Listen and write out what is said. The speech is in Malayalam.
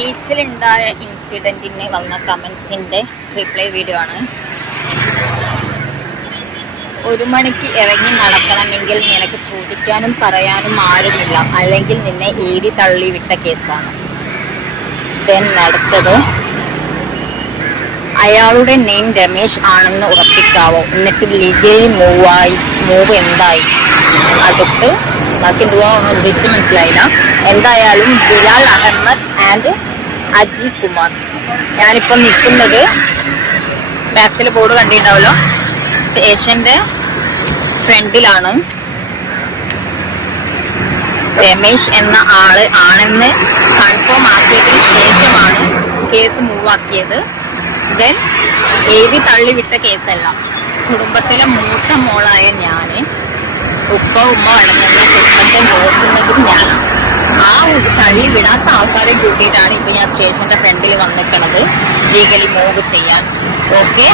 ബീച്ചിലുണ്ടായ ഇൻസിഡന്റിന് വന്ന കമന്റ്സിന്റെ റിപ്ലൈ വീഡിയോ ആണ്. 1 മണിക്ക് ഇറങ്ങി നടക്കണമെങ്കിൽ നിനക്ക് ചോദിക്കാനും പറയാനും ആരുമില്ല, അല്ലെങ്കിൽ നിന്നെ ഏരി തള്ളി വിട്ട കേസാണ്. ദെൻ അടുത്തത്, അയാളുടെ നെയിം രമേശ് ആണെന്ന് ഉറപ്പിക്കാവോ, എന്നിട്ട് ലീഗലി മൂവ് എന്തായി? അടുത്ത് ബാക്കി എന്തുവാന്ന് ഉദ്ദേശിച്ച് മനസ്സിലായില്ല. എന്തായാലും ബിലാൽ അഹമ്മദ് ആൻഡ് അജി കുമാർ. ഞാനിപ്പം നിൽക്കുന്നത് ബാക്കിൽ ബോർഡ് കണ്ടിട്ടുണ്ടാവല്ലോ, സ്റ്റേഷന്റെ ഫ്രണ്ടിലാണ്. രമേശ് എന്ന ആള് ആണെന്ന് കൺഫേം ആക്കിയതിന് ശേഷമാണ് കേസ് മൂവ് ആക്കിയത്. ദെൻ എഴുതി തള്ളിവിട്ട കേസല്ല. കുടുംബത്തിലെ മൂത്ത മോളായ ഞാന്, ഉപ്പ ഉമ്മ അടങ്ങുന്ന കുടുംബത്തെ നോക്കുന്നതും ഞാനാണ്. ആ തള്ളി വിടാത്ത ആൾക്കാരെ കൂട്ടിയിട്ടാണ് ഇപ്പൊ ഞാൻ സ്റ്റേഷന്റെ ഫ്രണ്ടിൽ വന്നിരിക്കണത് ലീഗലി മൂവ് ചെയ്യാൻ. ഓക്കെ.